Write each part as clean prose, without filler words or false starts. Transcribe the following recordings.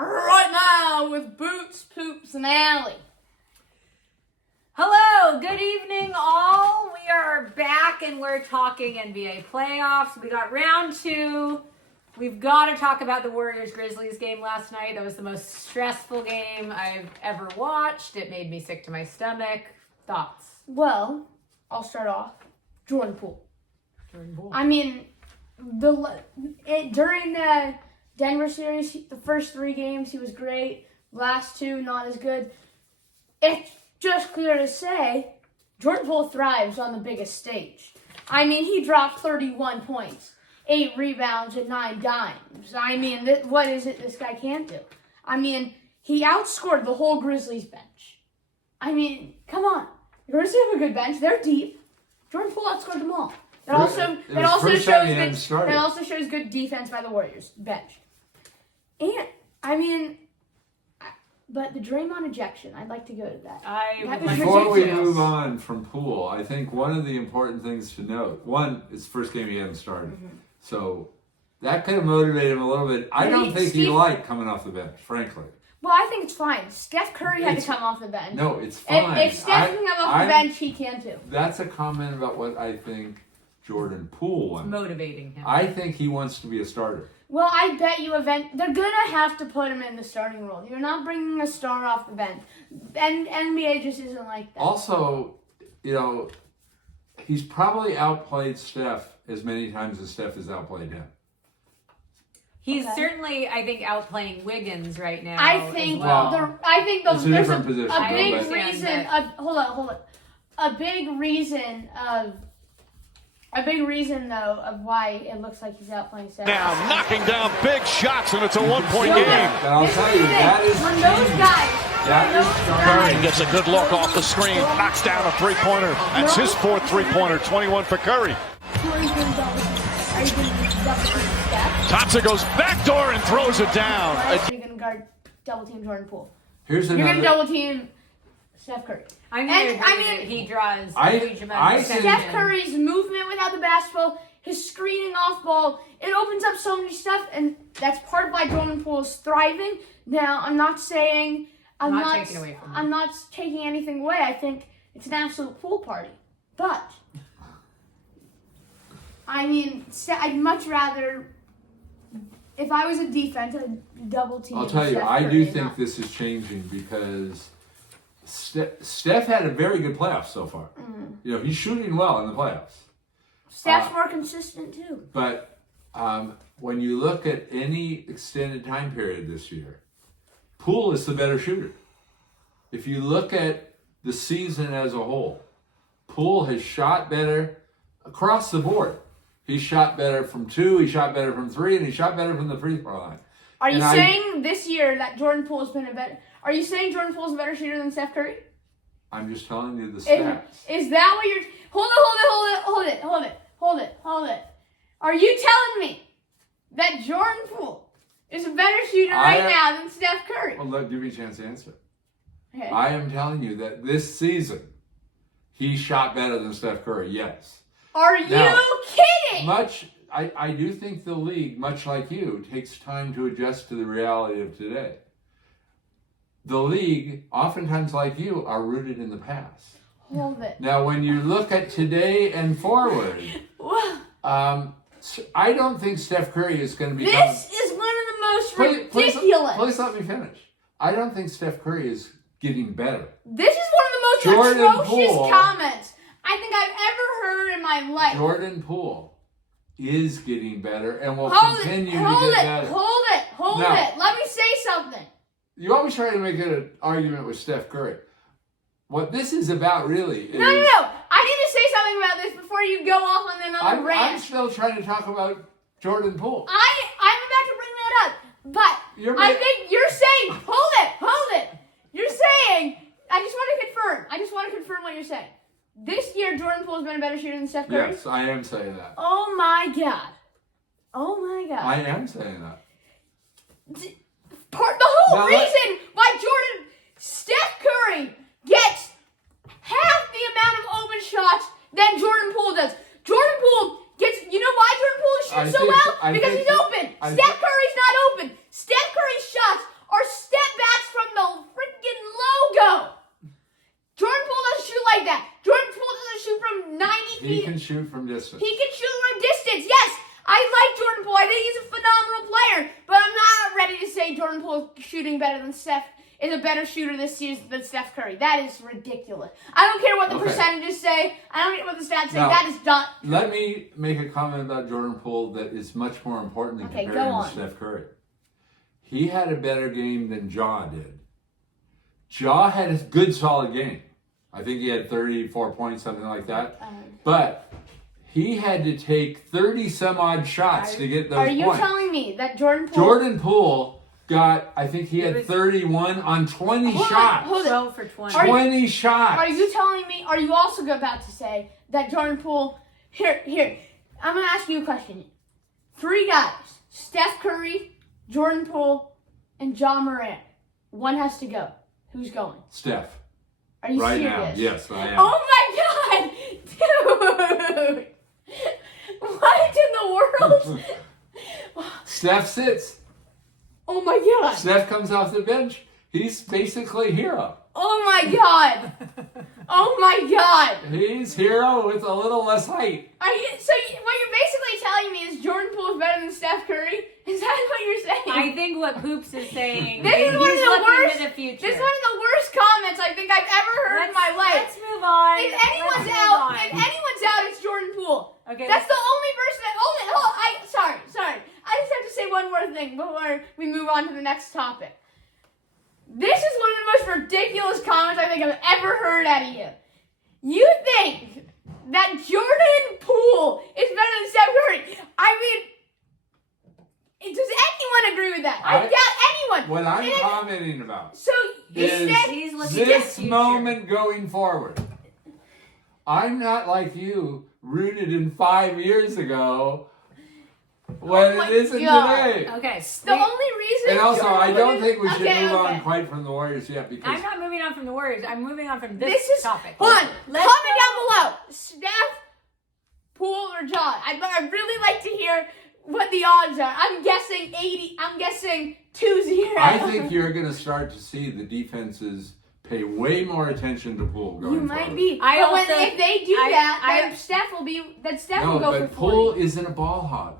right now with Boots, Poops, and Allie. Hello, good evening all. We are back and we're talking NBA playoffs. We got round 2. We've got to talk about the Warriors-Grizzlies game last night. That was the most stressful game I've ever watched. It made me sick to my stomach. Thoughts? Well, I'll start off. Jordan Poole. I mean, during the Denver series, the first 3 games, he was great. Last 2, not as good. It's just clear to say, Jordan Poole thrives on the biggest stage. I mean, he dropped 31 points, 8 rebounds, and 9 dimes. I mean, what is it this guy can't do? I mean, he outscored the whole Grizzlies bench. I mean, come on. The Grizzlies have a good bench. They're deep. Jordan Poole outscored them all. That also shows good defense by the Warriors bench. And, I mean, but the Draymond ejection, I'd like to go to that. Before we move on from Poole, I think one of the important things to note, one, it's the first game he hadn't started. Mm-hmm. So that could have motivated him a little bit. I don't think he liked coming off the bench, frankly. Well, I think it's fine. Steph Curry had to come off the bench. No, it's fine. If Steph can come off the bench, he can too. That's a comment about what I think Jordan Poole wants. Motivating him. I think he wants to be a starter. Well, I bet you they're going to have to put him in the starting role. You're not bringing a star off the bench. And NBA just isn't like that. Also, he's probably outplayed Steph as many times as Steph has outplayed him. He's certainly, I think, outplaying Wiggins right now. I think it's a different position. A big reason. Hold on. A big reason, though, of why it looks like he's outplaying Steph. Now knocking down big shots, and it's a 1-point game. And I'll tell you, that is when those guys. Curry gets a good look off the screen, knocks down a three-pointer. That's his 4th three-pointer, 21 for Curry. Thompson goes backdoor and throws it down. Are you going to guard double team Jordan Poole? You're going to double team Steph Curry. He draws a huge amount of attention. Steph Curry's movement without the basketball, his screening off ball, it opens up so many stuff, and that's part of why Jordan Poole is thriving. Now, I'm not taking anything away. I think it's an absolute pool party. But, I mean, I'd much rather, if I was a defense, I'd double team. I'll tell you, I do think this is changing because Steph had a very good playoffs so far. Mm. He's shooting well in the playoffs. Steph's more consistent too. But when you look at any extended time period this year, Poole is the better shooter. If you look at the season as a whole, Poole has shot better across the board. He shot better from 2, he shot better from 3, and he shot better from the free throw line. Are you saying this year that Jordan Poole's been a better? Are you saying Jordan Poole's a better shooter than Steph Curry? I'm just telling you the stats. Is that what you're? Hold it. Are you telling me that Jordan Poole is a better shooter now than Steph Curry? Well, give me a chance to answer. Okay. I am telling you that this season he shot better than Steph Curry. Yes. Are you kidding? I do think the league, much like you, takes time to adjust to the reality of today. The league, oftentimes like you, are rooted in the past. Hold it. Now, when you look at today and forward, I don't think Steph Curry is going to become... This is one of the most ridiculous... Please let me finish. I don't think Steph Curry is getting better. This is one of the most atrocious comments I think I've ever heard in my life. Jordan Poole is getting better and will continue to get better. Hold it. Let me say something. You always try to make an argument with Steph Curry. What this is about really is... No. I need to say something about this before you go off on another rant. I'm still trying to talk about Jordan Poole. I'm about to bring that up. But I think you're saying... Hold it. You're saying... I just want to confirm what you're saying. This year, Jordan Poole has been a better shooter than Steph Curry? Yes, I am saying that. Oh my God. I am saying that. The whole reason why Steph Curry gets half the amount of open shots than Jordan Poole does. Jordan Poole gets, you know why Jordan Poole shoots so well? Because he's open. Steph Curry's not open. Steph Curry's shots He can shoot from distance. He can shoot from distance. Yes, I like Jordan Poole. I think he's a phenomenal player. But I'm not ready to say Jordan Poole is shooting better than Steph. Is a better shooter this season than Steph Curry. That is ridiculous. I don't care what the percentages say. I don't care what the stats say. Now, that is not true. Let me make a comment about Jordan Poole that is much more important than comparing him to Steph Curry. He had a better game than Ja did. Ja had a good, solid game. I think he had 34 points, something like that. But he had to take 30-some-odd shots to get those points. Are you telling me that Jordan Poole got, I think he had 31 on 20 shots. 12 for 20. 20 shots. Are you telling me, are you also about to say that Jordan Poole, here, I'm going to ask you a question. 3 guys, Steph Curry, Jordan Poole, and Ja Morant. One has to go. Who's going? Steph. Are you right serious? Now, yes, I am. Oh my God, dude! What in the world? Steph sits. Oh my God! Steph comes off the bench. He's basically hero. Oh my God! Oh my God! He's hero with a little less height. What you're basically telling me is Jordan Poole is better than Steph Curry? Is that what you're saying? I think what Poops is saying This is is one of he's the looking worst. to the future. This is one of the worst comments I think I've ever heard in my life. Let's move on. If anyone's out, it's Jordan Poole. Okay. That's the only person that sorry. I just have to say one more thing before we move on to the next topic. This is one of the most ridiculous comments I think I've ever heard out of you. You think that Jordan Poole is better than Steph Curry? I mean, does anyone agree with that? I doubt anyone. What I'm commenting about is this moment going forward. I'm not like you, rooted in 5 years ago, when it isn't today. Okay. The only reason. And also, I don't think we should move on on quite from the Warriors yet, because I'm not moving on from the Warriors. I'm moving on from this topic. Hold on. Comment down below. Steph, Poole, or John. I'd really like to hear what the odds are. I'm guessing 80. I'm guessing 2-0. I think you're going to start to see the defenses pay way more attention to Poole going forward. You might be. If they do then Steph will be. Then Steph will go for 40. Poole isn't a ball hog.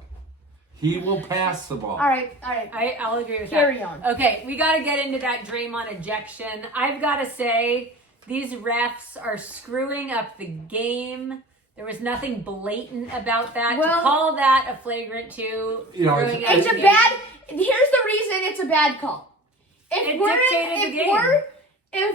He will pass the ball. All right. I'll agree with that. Carry on. Okay, we got to get into that Draymond ejection. I've got to say, these refs are screwing up the game. There was nothing blatant about that. Well, to call that a flagrant 2. You know, Here's the reason it's a bad call. If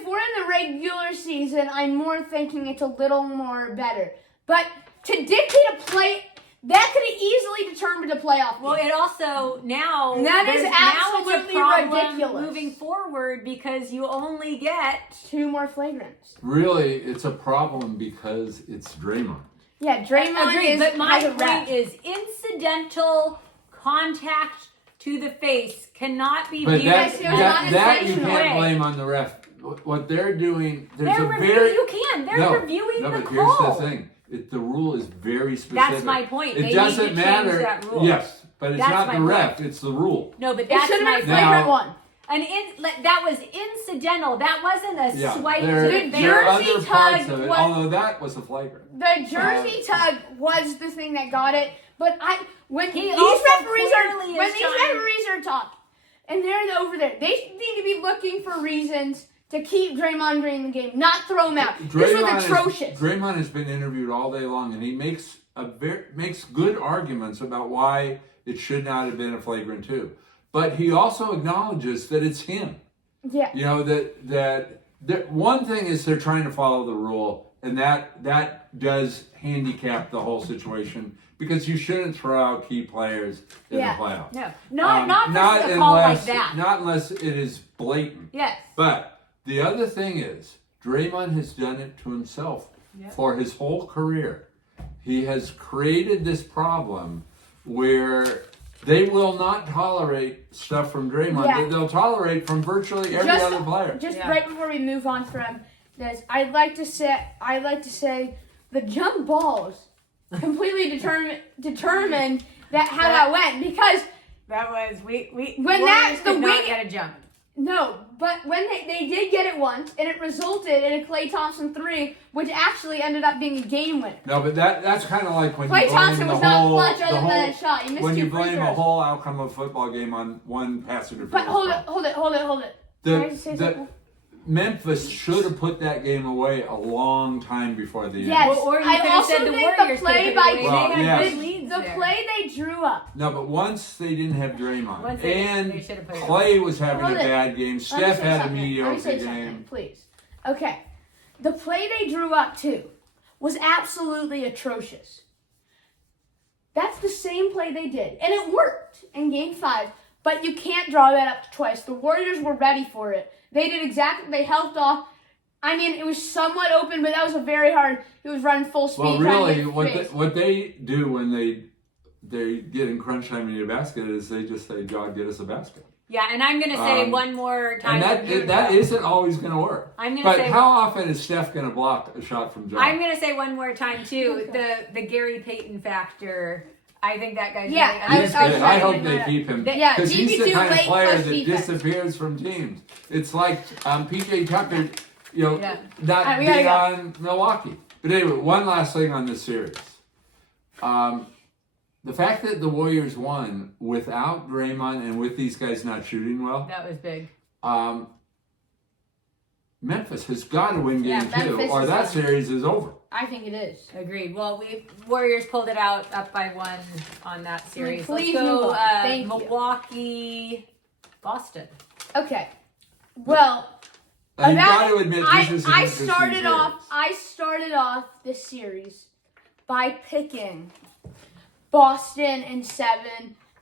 we're in the regular season, I'm more thinking it's a little more better. But to dictate a play, that could have easily determined a playoff game. Well, it also that is absolutely now it's a problem ridiculous. Moving forward, because you only get 2 more flagrants. Really, it's a problem because it's Draymond. Yeah, Draymond Agreed, but my has a rep. point is incidental contact to the face cannot be But viewed that as you intentional. can't blame on the ref. What they're doing, They're reviewing the but call. here's the thing. The rule is very specific. That's my point. It doesn't matter. That rule. Yes, but it's That's not the my ref. point. It's the rule. No, but It that's should have my been a flagrant Now- one. that was incidental. That wasn't a swipe to the There face. are other Jersey parts tug of it, was- although that was a flagrant. The jersey tug was the thing that got it, but when He these also referees clearly is trying- are talking, and they're over there, they need to be looking for reasons to keep Draymond during the game, not throw him out. This was atrocious. Draymond has been interviewed all day long, and he makes good arguments about why it should not have been a flagrant 2. But he also acknowledges that it's him. Yeah. You know, that one thing is they're trying to follow the rule, and that does handicap the whole situation, because you shouldn't throw out key players in the playoffs. No, not just a call like that. Not unless it is blatant. Yes. But the other thing is, Draymond has done it to himself for his whole career. He has created this problem where they will not tolerate stuff from Draymond. Yeah. They'll tolerate from virtually every other player. Right before we move on from this, I'd like to say the jump balls completely determined how that went, because That was when that's the wing get a jump. No, but when they did get it once, and it resulted in a Klay Thompson 3, which actually ended up being a game winner. No, but that's kind of like when Klay you blame Thompson the was not whole, clutch other than that shot. He missed when 2 you free blame a throws. whole outcome of a football game on one pass interference. But hold it. Can I just say something? Memphis should have put that game away a long time before the end. Yes, Or you I could have also said the think Warriors the play could by have put it away. Well, They had yes. good leads the there. play they drew up. No, but once they didn't have Draymond, Once they and should have put it Clay was having Hold a it. bad game, Let me Steph say had a something. Let me mediocre say something, game. please. Okay, the play they drew up too was absolutely atrocious. That's the same play they did, and it worked in Game 5. But you can't draw that up twice. The Warriors were ready for it. They did exactly. They helped off. I mean, it was somewhat open, but that was a very hard. He was running full speed. Well, trying to really, get space. what they do when they get in crunch time and need a basket is they just say, "God, get us a basket." Yeah, and I'm going to say one more time. And that isn't always going to work. I'm gonna but say- how often is Steph going to block a shot from John? I'm going to say one more time, too. The Gary Payton factor. I think that guy's Yeah, really He's I was good. I trying hope to they know keep him. that. Yeah, Because he's the GP2 kind of late player plus that defense. disappears from teams. It's like PJ Tucker, Yeah. not Alright, we being gotta on Milwaukee. But anyway, one last thing on this series. The fact that the Warriors won without Draymond and with these guys not shooting well, That was big. Memphis has got to win Yeah, game 2, Memphis or is that on. series is over. I think it is. Agreed. Well, Warriors pulled it out up by 1 on that series. Please Let's move go on. Thank you. Milwaukee, Boston. Okay. Well, Now, you've About got to it, admit this is an I interesting started series. off. I started off this series by picking Boston in 7,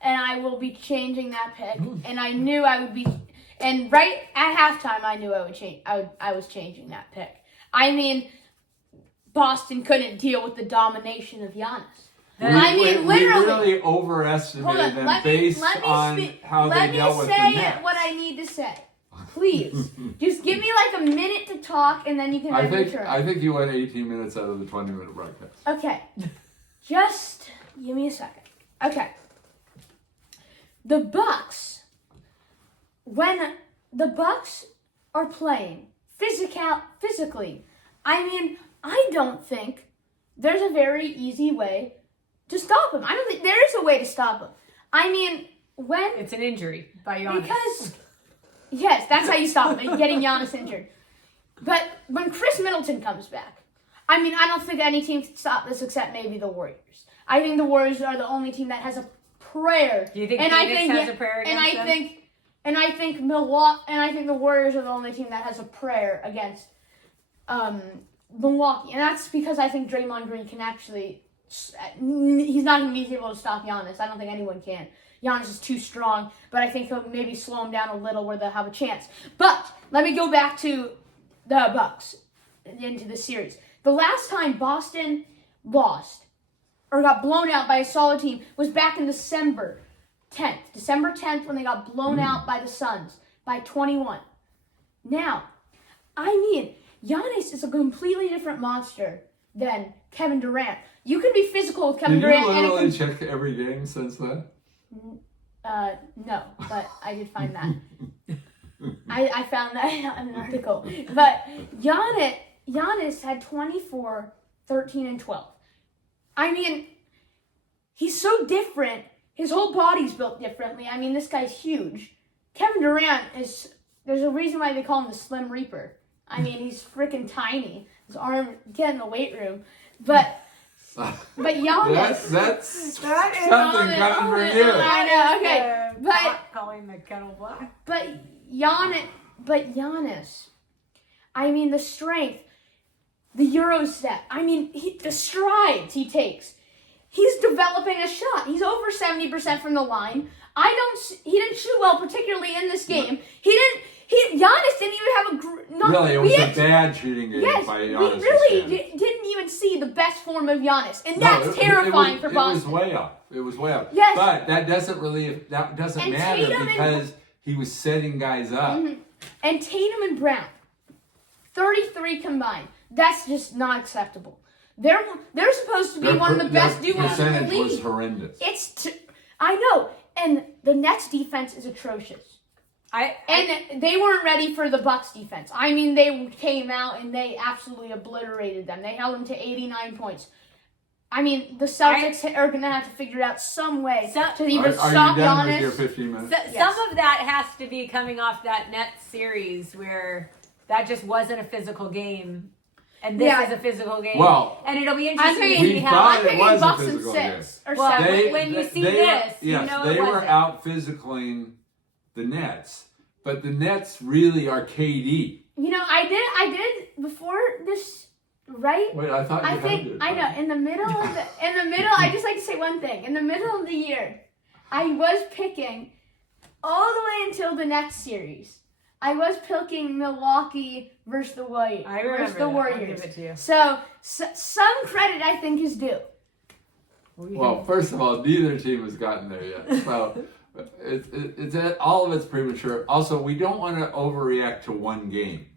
and I will be changing that pick. And I knew I would be. And right at halftime, I knew I would change. I was changing that pick. I mean, Boston couldn't deal with the domination of Giannis. I mean, we literally. really Hold overestimated on, them let me based on speak. how Let they me dealt with the say Nets. what I need to say. Please, just give me like a minute to talk, and then you can I have your think turn. I think you went 18 minutes out of the 20-minute broadcast. Okay, just give me a second. Okay, the Bucks. When the Bucks are playing physically, I mean, I don't think there's a very easy way to stop them. I don't think there is a way to stop them. I mean, when It's an injury by Giannis. because yes, that's how you stop it, getting Giannis injured. But when Chris Middleton comes back, I mean, I don't think any team can stop this except maybe the Warriors. I think the Warriors are the only team that has a prayer. Do you think and Phoenix has a prayer and against them? I think Milwaukee, and I think the Warriors are the only team that has a prayer against Milwaukee, and that's because I think Draymond Green can actually. He's not going to be able to stop Giannis. I don't think anyone can. Giannis is too strong, but I think he'll maybe slow him down a little where they'll have a chance. But let me go back to the Bucks into the series. The last time Boston lost or got blown out by a solid team was back in December 10th. December 10th when they got blown out by the Suns by 21. Now, I mean, Giannis is a completely different monster than Kevin Durant. You can be physical with Kevin Did you Durant. literally and check every game since then? no, but I did find that. I found that in an article. But Giannis had 24, 13, and 12. I mean, he's so different. His whole body's built differently. I mean, this guy's huge. Kevin Durant there's a reason why they call him the Slim Reaper. I mean, he's freaking tiny. His arm, get in the weight room. But Giannis. That's That is something coming from you. I know, okay. But calling the kettle black. But Giannis, I mean, the strength, the Euro step, I mean, the strides he takes. He's developing a shot. He's over 70% from the line. He didn't shoot well, particularly in this game. Giannis didn't even have Really, it was a bad shooting game Yes, by we Giannis. really didn't even see the best form of Giannis, and that's terrifying for Boston. It was way up. It was way up. Yes. But that doesn't And matter Tatum because he was setting guys up. Mm-hmm. And Tatum and Brown, 33 combined. That's just not acceptable. They're supposed to be one of the best duos in the percentage league. was horrendous. I know, and the Nets defense is atrocious. And they weren't ready for the Bucks defense. I mean, they came out and they absolutely obliterated them. They held them to 89 points. I mean, the Celtics are going to have to figure out some way to either stop Are you done Giannis. with your 15 minutes? Some of that has to be coming off that Nets series where that just wasn't a physical game. And this is a physical game. Well, and it'll be interesting to we see thought how. it was a Bucks in physical 6 or Well, 7. when you see this, you know they it were wasn't. out physicaling the Nets, but the Nets really are KD. You know, I did before this, right? Wait, I thought you had to. I know. In the middle, I just like to say one thing. In the middle of the year, I was picking all the way until the next series. I was picking Milwaukee versus the Warriors. I remember that. Warriors. I'll give it to you. So some credit I think is due. Well, first of all, neither team has gotten there yet. So all of it's premature. Also, we don't want to overreact to one game.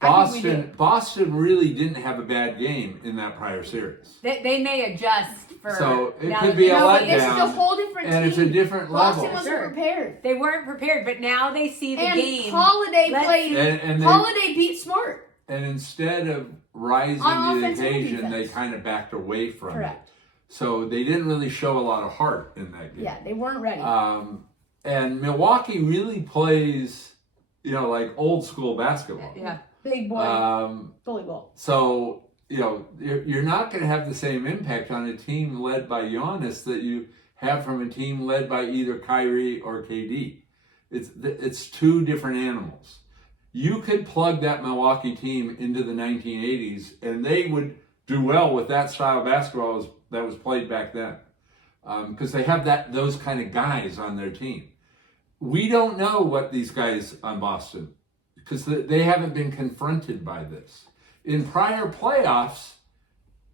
Boston really didn't have a bad game in that prior series. They may adjust for. So it now could that be they a know what letdown. they- This is a whole different team. And it's a different level. Boston wasn't prepared. They weren't prepared, but now they see the And game. Holiday Let's- played. And Holiday beat Smart. And instead of rising On to the offense and occasion, they defense. kind of backed away from Correct. it. So they didn't really show a lot of heart in that game. Yeah, they weren't ready. And Milwaukee really plays, like old school basketball. Yeah. Big boy. Bully ball. So, you're not going to have the same impact on a team led by Giannis that you have from a team led by either Kyrie or KD. It's two different animals. You could plug that Milwaukee team into the 1980s, and they would do well with that style of basketball that was played back then, because they have those kind of guys on their team. We don't know what these guys on Boston, because they haven't been confronted by this. In prior playoffs,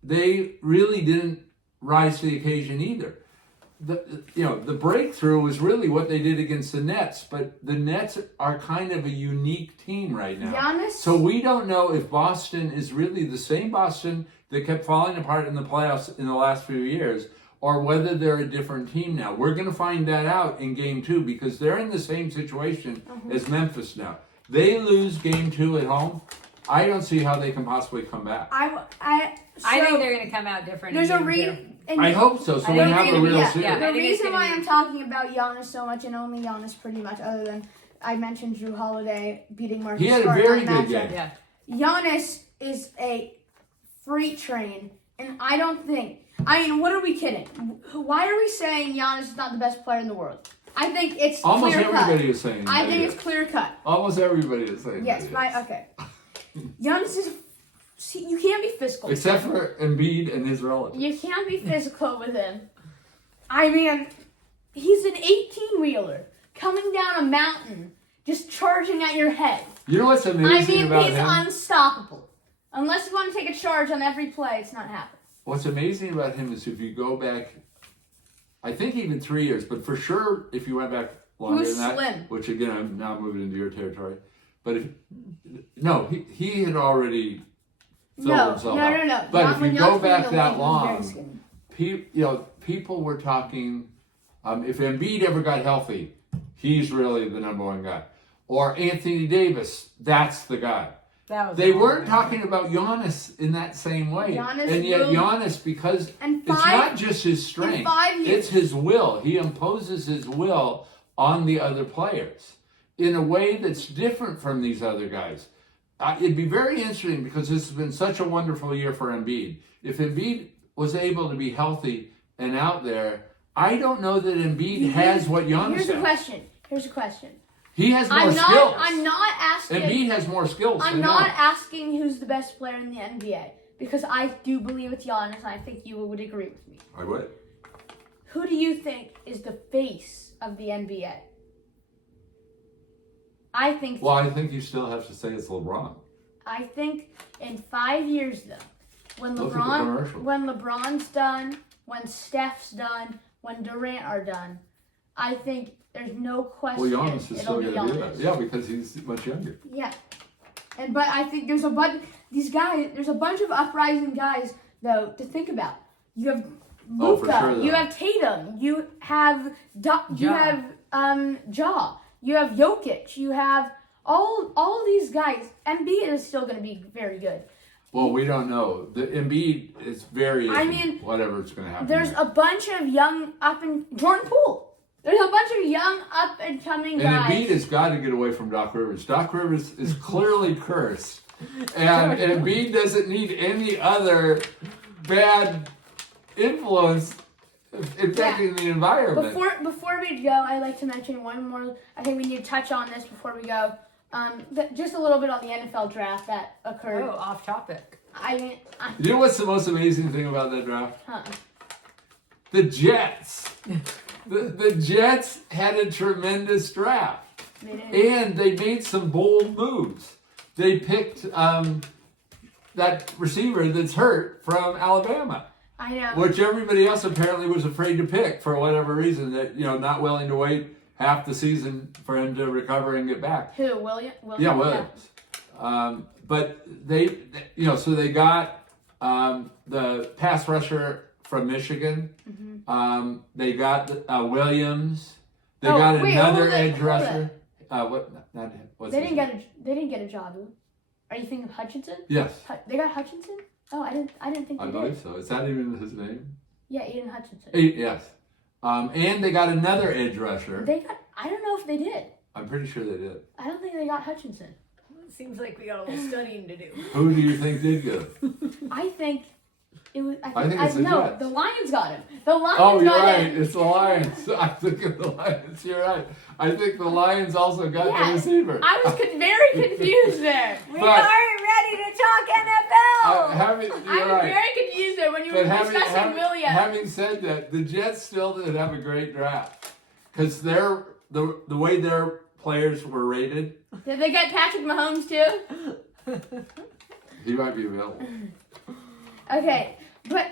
they really didn't rise to the occasion either. The breakthrough was really what they did against the Nets, but the Nets are kind of a unique team right now. Giannis? So we don't know if Boston is really the same Boston that kept falling apart in the playoffs in the last few years, or whether they're a different team now. We're going to find that out in Game 2, because they're in the same situation as Memphis now. They lose Game 2 at home. I don't see how they can possibly come back. I think they're going to come out different. There's a in Game 2. reason. I hope so. So we have a real series. yeah. The I think it's reason gonna why be- I'm talking about Giannis so much, and only Giannis pretty much, other than I mentioned Drew Holiday beating Marcus He had a Smart very on good matchup. game. Yeah. Giannis is a freight train, and I don't think. I mean, what are we kidding? Why are we saying Giannis is not the best player in the world? I think it's Almost clear everybody cut. is saying I that, think yes. it's clear cut. Almost everybody is saying Yes, that, yes. okay. Giannis is. See, you can't be physical. Except for Embiid and his relatives. You can't be physical with him. I mean, he's an 18-wheeler coming down a mountain, just charging at your head. You know what's amazing about he's him? unstoppable. Unless you want to take a charge on every play, it's not happening. What's amazing about him is if you go back, I think even 3 years, but for sure if you went back longer was than that, slim. which again I'm now moving into your territory, but he had already filled himself out. No. But Not if when you Giannis go was in back the that league, he was very long, skinny. people were talking. If Embiid ever got healthy, he's really the number one guy. Or Anthony Davis, that's the guy. They weren't talking about Giannis in that same way. And yet Giannis, because it's not just his strength, it's his will. He imposes his will on the other players in a way that's different from these other guys. It'd be very interesting, because this has been such a wonderful year for Embiid. If Embiid was able to be healthy and out there, I don't know that Embiid has what Giannis has. Here's a question. He has more skills. I'm not asking. Embiid has more skills. I'm not asking who's the best player in the NBA, because I do believe it's Giannis, and I think you would agree with me. I would. Who do you think is the face of the NBA? I think you still have to say it's LeBron. I think in 5 years, though, when Look at the commercial. LeBron's done, when Steph's done, when Durant are done, I think there's no question. Well, Giannis is still it'll be going to do Giannis. that. Yeah, because he's much younger. Yeah, but I think there's a bunch. These guys, there's a bunch of uprising guys though to think about. You have Luka, for sure, though. you have Tatum, you have Ja, You have Jokic. You have all of these guys. Embiid is still going to be very good. Well, we don't know. The Embiid is very. I mean, whatever's going to happen. There's a bunch of young Jordan Poole. There's a bunch of young up and coming guys. And Embiid has got to get away from Doc Rivers. Doc Rivers is clearly cursed, and Embiid doesn't need any other bad influence affecting the environment. Before we go, I'd like to mention one more. I think we need to touch on this before we go. Just a little bit on the NFL draft that occurred. Oh, off topic. You know what's the most amazing thing about that draft? The Jets. The Jets had a tremendous draft. And they made some bold moves. They picked that receiver that's hurt from Alabama. I know. Which everybody else apparently was afraid to pick for whatever reason. That, not willing to wait half the season for him to recover and get back. Who? Williams? Yeah, Williams. Yeah. But they so they got the pass rusher from Michigan. Mm-hmm. They got Williams. They got another edge rusher. They didn't get a job. Are you thinking of Hutchinson? Yes. They got Hutchinson? Oh, I didn't think they did. I believe so. Is that even his name? Yeah, Aiden Hutchinson. Yes. And they got another edge rusher. I don't know if they did. I'm pretty sure they did. I don't think they got Hutchinson. It seems like we got a little studying to do. Who do you think did get him? I think it was. I think it's the Jets. The Lions got him. The Lions got him. Oh, you're right. It's the Lions. I think of the Lions. You're right. I think the Lions also got the receiver. I was very confused there. We aren't ready to talk NFL. I was very confused there when you were discussing Williams. Having said that, the Jets still did have a great draft because the way their players were rated. Did they get Patrick Mahomes too? He might be available. Okay, but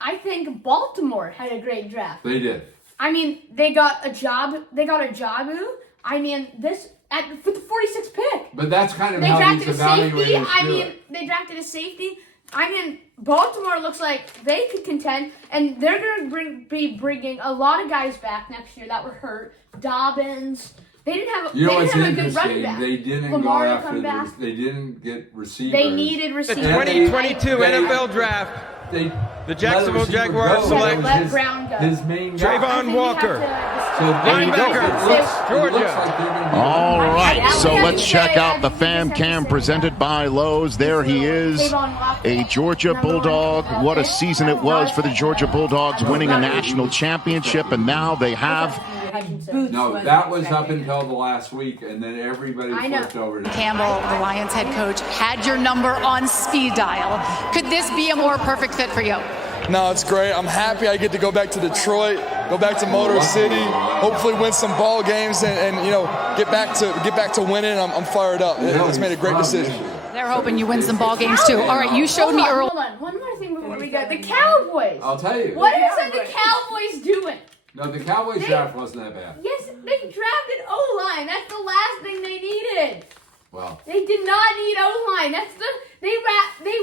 I think Baltimore had a great draft. They did. I mean, they got a job. They got a Jagu. I mean, for the 46th pick. But that's kind of how he's evaluated. They drafted a safety. I mean, Baltimore looks like they could contend, and they're going to be bringing a lot of guys back next year that were hurt. Dobbins. They didn't have. You know what's a good running back. They didn't Lamar go after. They didn't get receivers. They needed receivers. The 2022 NFL draft. The Jacksonville Jaguars select let Brown go. His main guy. Trayvon Walker. Linebacker. Georgia. All right, so let's check out the fan cam presented by Lowe's. There he is, a Georgia Bulldog. What a season it was for the Georgia Bulldogs, winning a national championship, and now they have... No, that was up until the last week, and then everybody flipped over to Campbell, the Lions head coach, had your number on speed dial. Could this be a more perfect fit for you? No, it's great. I'm happy I get to go back to Detroit, go back to Motor City, hopefully win some ball games, and get back to winning. I'm fired up. It's made a great decision. They're hoping you win some ball games too. All right, you showed me earlier. Hold on, one more thing before we go. The Cowboys. I'll tell you. What is the Cowboys doing? No, the Cowboys draft wasn't that bad. Yes, they drafted O-line. That's the last thing they needed. Well, they did not need O-line. They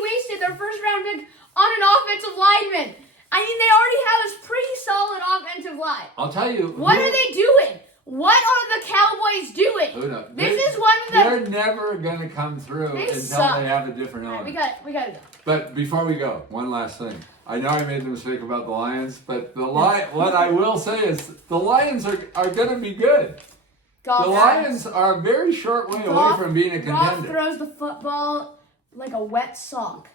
wasted their first round pick on an offensive lineman. I mean, they already have a pretty solid offensive line. I'll tell you. What are they doing? What are the Cowboys doing? Who knows? This is one of the. They're never gonna come through until they have a different owner. Right, we gotta go. But before we go, one last thing. I know I made the mistake about the Lions, but what I will say is the Lions are going to be good. The Lions are a very short way away from being a contender. Goff throws the football like a wet sock.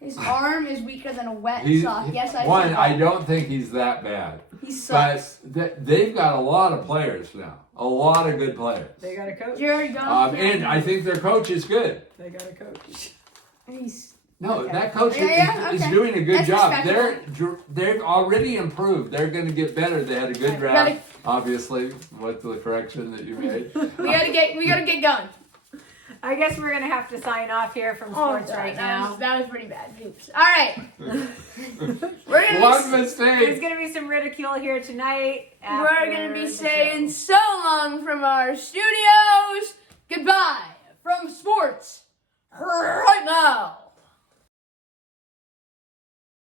His arm is weaker than a wet sock. Yes, I don't think he's that bad. He sucks. But they've got a lot of players now. A lot of good players. They got a coach. Jared Goff. And I think their coach is good. They got a coach. That coach is doing a good job. They've already improved. They're going to get better. They had a good draft, obviously. What's the correction that you made? we gotta get going. I guess we're gonna have to sign off here from sports right now. That was pretty bad. Oops. All right. One mistake. There's gonna be some ridicule here tonight. We're gonna be saying so long from our studios. Goodbye from sports right now.